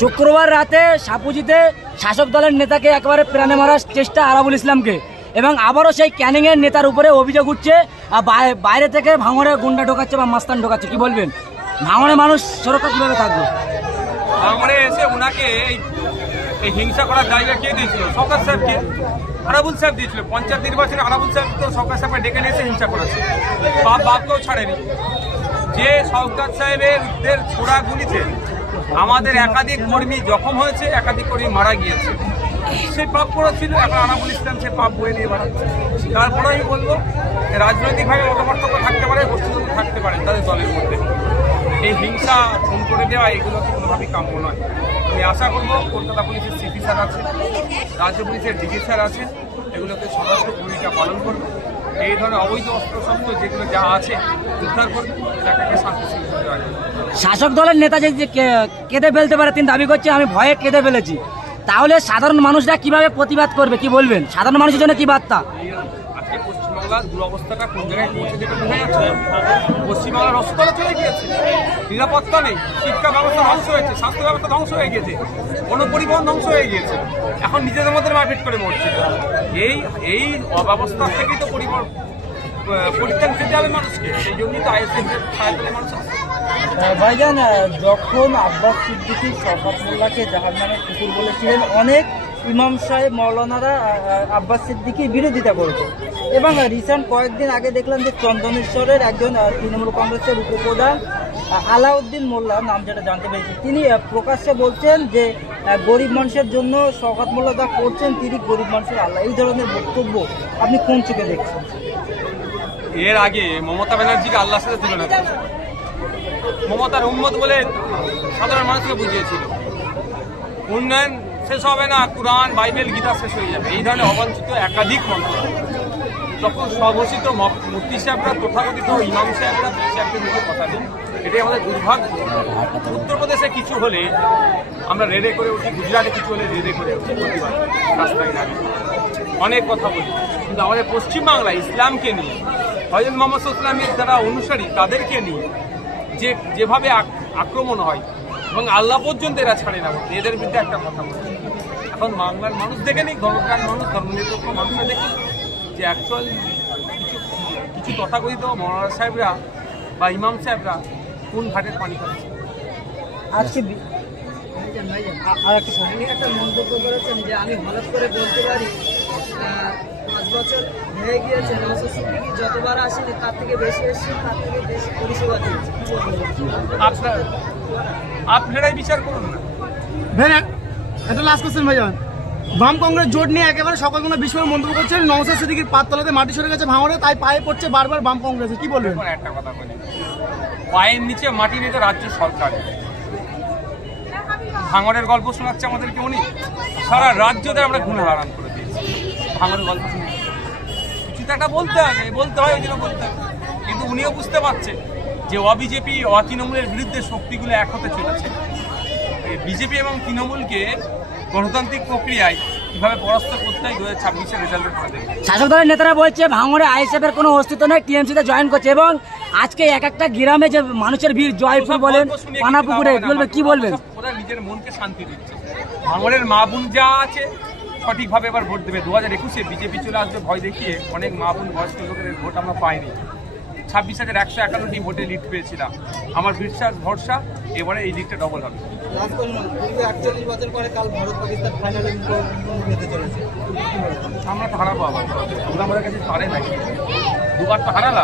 শুক্রবার রাতে সাপুজিতে শাসক দলের নেতাকে একেবারে প্রাণে মারার চেষ্টা আরাবুল ইসলামকে এবং আবারও সেই ক্যানিংয়ের নেতার উপরে অভিযোগ উঠছে বাইরে থেকে ভাঙড়ে গুন্ডা ঢোকাচ্ছে বা মাস্তান ঢোকাচ্ছে, কি বলবেন? ভাঙড়ে মানুষ সুরক্ষা কীভাবে থাকবে? ভাঙড়ে এসে ওনাকে এই হিংসা করার জায়গা কে দিয়েছিল? সরকার সাহেবকে আরাবুল সাহেব দিয়েছিল। পঞ্চায়েত নির্বাচনে আরাবুল সাহেব তো সরকার সাহেবকে ডেকে নিয়ে এসে হিংসা করেছে। বাপ বাপকেও ছাড়েনি। যে সরকার সাহেবের ছোড়া গুলিতে আমাদের একাধিক কর্মী জখম হয়েছে, একাধিক কর্মী মারা গিয়েছে। সেই পাপ করেছিল, এখন আনাবুল ইসলাম সে পাপ বয়ে নিয়ে বেড়াচ্ছে তারপরে আমি বলব রাজনৈতিকভাবে মতামর্থক্য থাকতে পারে বস্তুগত থাকতে পারে তাদের দলের মধ্যে। এই হিংসা ফোন করে দেওয়া, এগুলো কোনোভাবেই কাম্য নয়। আমি আশা করব কলকাতা পুলিশের সিপি স্যার আছে, রাজ্য পুলিশের ডিজি স্যার আছে, এগুলোকে সদস্য ভূমিকা পালন করবে। এই ধরনের অবৈধ অস্ত্রশস্ত্র যেগুলো যা আছে উদ্ধার করবে এলাকাকে শাসক দলের নেতা যে কেঁদে ফেলতে পারে তিনি দাবি করছে আমি ভয়ে কেঁদে ফেলেছি। তাহলে সাধারণ মানুষরা কীভাবে প্রতিবাদ করবে কি বলবেন? সাধারণ মানুষের জন্য কি বার্তা? আজকে পশ্চিমবাংলার দুরবস্থাটা কোন জায়গায় পৌঁছে যেটা বোঝা যাচ্ছে পশ্চিমবাংলার রসতলে চলে গিয়েছে। নিরাপত্তা নেই। শিক্ষা ব্যবস্থা ধ্বংস হয়েছে, স্বাস্থ্য ব্যবস্থা ধ্বংস হয়ে গেছে কোনো পরিবহন ধ্বংস হয়ে গিয়েছে। এখন নিজেদের মধ্যে মারপিট করে মরছে। এই এই অব্যবস্থা থেকেই তো পরিবার পরিত্রাণ পেতে হবে মানুষকে। সেই জন্যই তো আইএসএফ সাহায্যে মানুষ আসছে ভাইজান যখন আব্বাস সিদ্দিকী মোল্লাকে জাহাজ নামে কুকুর বলেছিলেন, অনেক ইমাম সাহেব মৌলানারা আব্বাস সিদ্দিকির বিরোধিতা করেছে এবং রিসেন্ট কয়েকদিন আগে দেখলাম যে চন্দনেশ্বরের একজন তৃণমূল কংগ্রেসের উপপ্রধান আলাউদ্দিন মোল্লা নাম যেটা জানতে পেরেছি। তিনি প্রকাশ্যে বলছেন যে গরিব মানুষের জন্য শওকত মোল্লা যা করছেন, তিনি গরিব মানুষের আল্লাহ। এই ধরনের বক্তব্য আপনি কোন চোখে দেখছেন? এর আগে মমতা ব্যানার্জিকে আল্লাহর সাথে তুলনা মমতার উন্মত বলে সাধারণ মানুষকে বুঝিয়েছিল। উন্নয়ন শেষ হবে না, কোরআন, বাইবেল, গীতা শেষ হয়ে যাবে। এই ধরনের অবাঞ্ছিত একাধিক মন্ত্র। যখন স্বঘোষিত ম- মুফতি সাহেবরা, তথাকথিত ইমাম সাহেবরা পীর সাহেবদের মুখে কথা দিন, এটাই আমাদের দুর্ভাগ্য। উত্তরপ্রদেশে কিছু হলে আমরা রেডে করে উঠি, গুজরাটে কিছু হলে রেডে করে উঠি রাস্তায় দাঁড়িয়ে অনেক কথা বলি। কিন্তু আমাদের পশ্চিমবাংলায় ইসলামকে নিয়ে হজরত মোহাম্মদ ইসলামের যারা অনুসারী তাদেরকে নিয়ে যে যেভাবে আক্রমণ হয়, এবং আল্লাহ পর্যন্ত এরা ছাড়ে না, এদের বিরুদ্ধে একটা কথা বলি। এখন বাংলার মানুষ দেখে নিক ধর্মপ্রাণ মানুষ ধর্মনিরপেক্ষ মানুষরা দেখুন যে অ্যাকচুয়াল কিছু কিছু তথাকথিত মৌলানা সাহেবরা বা ইমাম সাহেবরা কোন ঘাটের পানি খাচ্ছে আজকে আর একটা প্রশ্ন। একটা মন্তব্য করেছেন যে আমি হঠাৎ করে বলতে পারি পাঁচ বছর হয়ে গিয়েছে নওশাদ সিদ্দিকী যতবার আসেনি তার থেকে বেশি এসেছে তার থেকে বেশি পরিষেবা দিয়েছে? আপনারাই বিচার করুন না একটা লাস্ট কোশ্চেন ভাইজান। বাম কংগ্রেস জোট নিয়ে একেবারে সকলগুলো বিস্ময় মন্তব্য করছেন নওসাদ সিদ্দিকির পাততলাতে মাটি সরে গেছে ভাঙড়ে, তাই পায়ে পড়ছে বারবার বাম কংগ্রেসে কি বলবেন? একটা কথা বলি। পায়ের নিচে মাটি নিতে রাজ্য সরকার। ভাঙড়ের গল্প শোনাচ্ছে আমাদেরকে উনি সারা রাজ্যতে আমরা গুণ হারান করে দিয়েছি। ভাঙড়ের গল্প শুনে কিছু তো একটা বলতে হবে, বলতে হয়, ওই জন্য বলতে হবে। কিন্তু উনিও বুঝতে পারছে যে অবিজেপি, অতৃণমূলের বিরুদ্ধে শক্তিগুলো এক হতে চলেছে। বিজেপি এবং তৃণমূলকে গণতান্ত্রিক প্রক্রিয়ায় কীভাবে পরাস্ত করতে হয় দু হাজার ছাব্বিশের রেজাল্টের। শাসক দলের নেতারা বলছে ভাঙড়ে আইএসএফের কোনো অস্তিত্ব নেই টিএমসিতে জয়েন করছে এবং আজকে এক একটা গ্রামে যে মানুষের ভিড় জয়পুর বলেন পানাপুকুরে কিন্তু কি বলবেন? ওরা নিজের মনকে শান্তি দিচ্ছে। ভাঙড়ের মা বোন যা আছে সঠিকভাবে এবার ভোট দেবে। দু হাজার একুশে বিজেপি চলে আসবে ভয় দেখিয়ে অনেক মা বোন বয়স্ক লোকের ভোট আমরা পাইনি। ছাব্বিশ হাজার একশো একান্নটি ভোটে লিড পেয়েছিলাম। আমার বিশ্বাস ভরসা এবারে এই লিডটা ডবল হবে। আমরা তো হারাবো আবার। আমাদের কাছে পারে নাকি দুবার তো হারালাম।